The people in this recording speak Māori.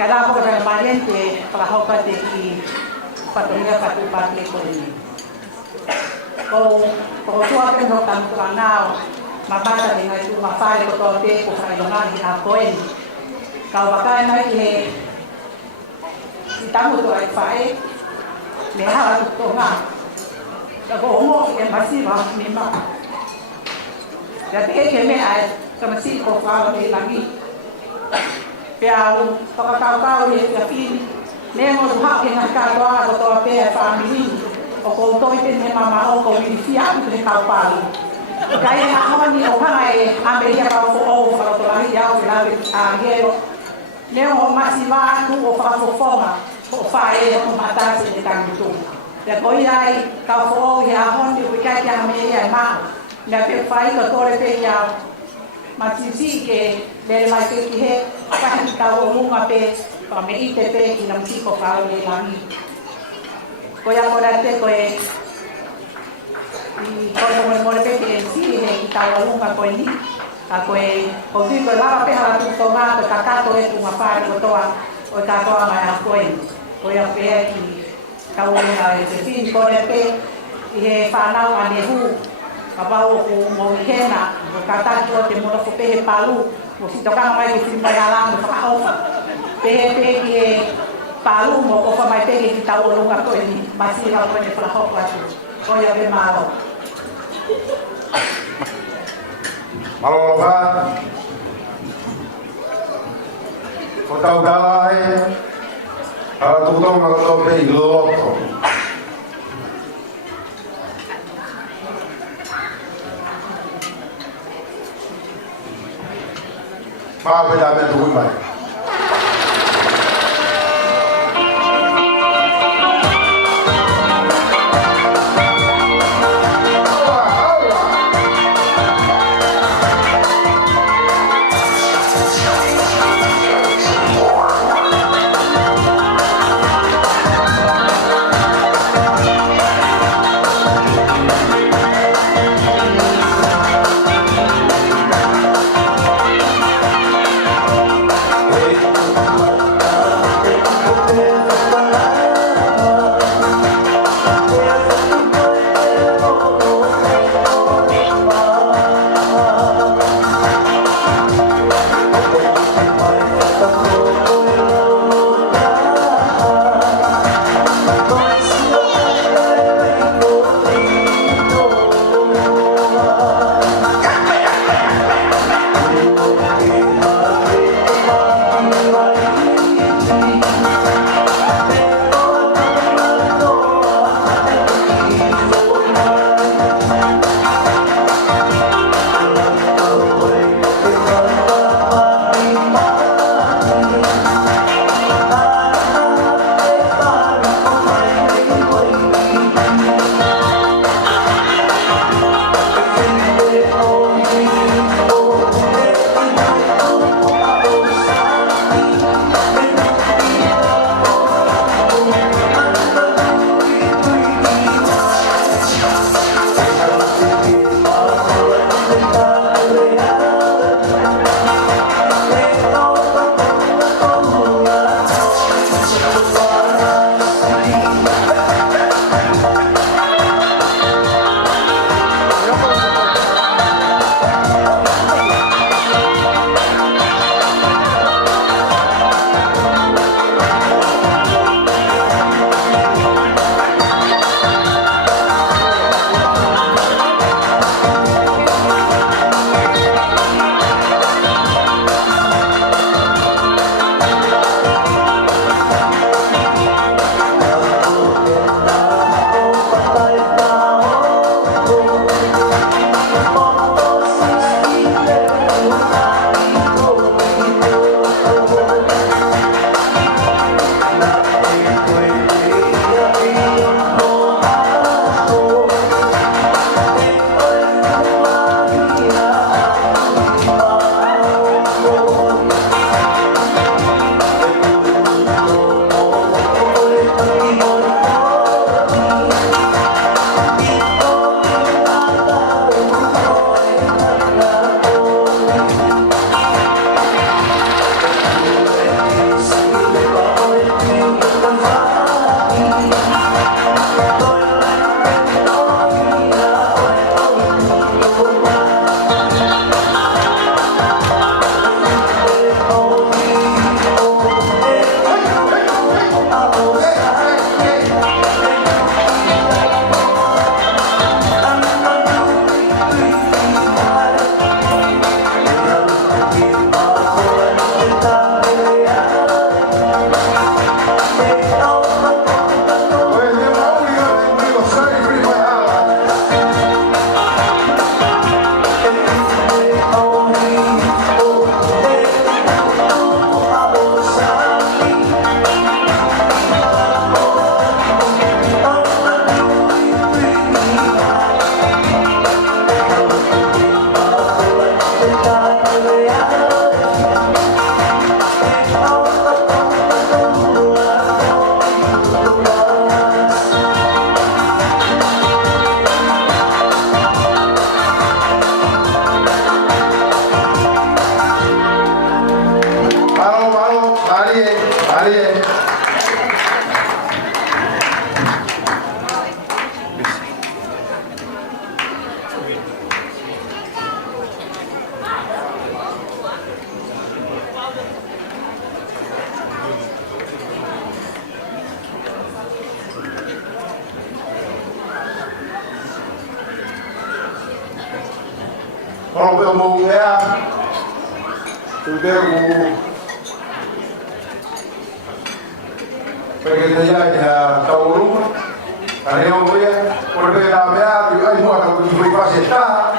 Cada ako ka valiente para hopate ki patuloy patupatli ko rin. Kung tuwa ka no tanto anao, mabata din ay tumafali ko tote ko sa ilongan hinakoin. Kau bakay na ihe itamo to ay fae, leha to nga. Ako mo yung masiba mima. Dati kami ay kamasi ko para may lagi. Pero pagkakao ni kapin, nemo duha kay nakagawa ko to pe family. O kung to itin ni mama o kung siya ni kapal. Kaya ako ni o hay Amerika pa ko para to lang yaw labi agero. Nemo masiba tu o para ko forma. O fae o mata si kan tu. Ya ko ai ka ko ya hon di ka ya me ya ma. Na pe fae ko to le pe ya. Masisi ke dari mai ke he kan tahu munga pe kami ITP inam siko kalau ni lagi ko yang kodate ko ko pe ke si he kita munga ko ni ako ko si ko la pe hala tu tonga to kakato tunga pa ko toa o katoa mai ko ko ya pe ki kau ni si ko pe he fanau ane hu kapau ko mo hena kata ko te mo ko pe palu mo si toka mai ki magalang mo pa pe ki palu mo ko pa mai pe ki ta o lunga ko ni masi la ko ni para ho pa ko ya be malo Maloloka ko tau dalai ala tutong ala to pe iloko Maaf ya, ben tunggu mai. Olo pe mo ea. Tu te ku. Perché te ya tauru. Andiamo via. Porque la mea, ai mo ka ku fai sta.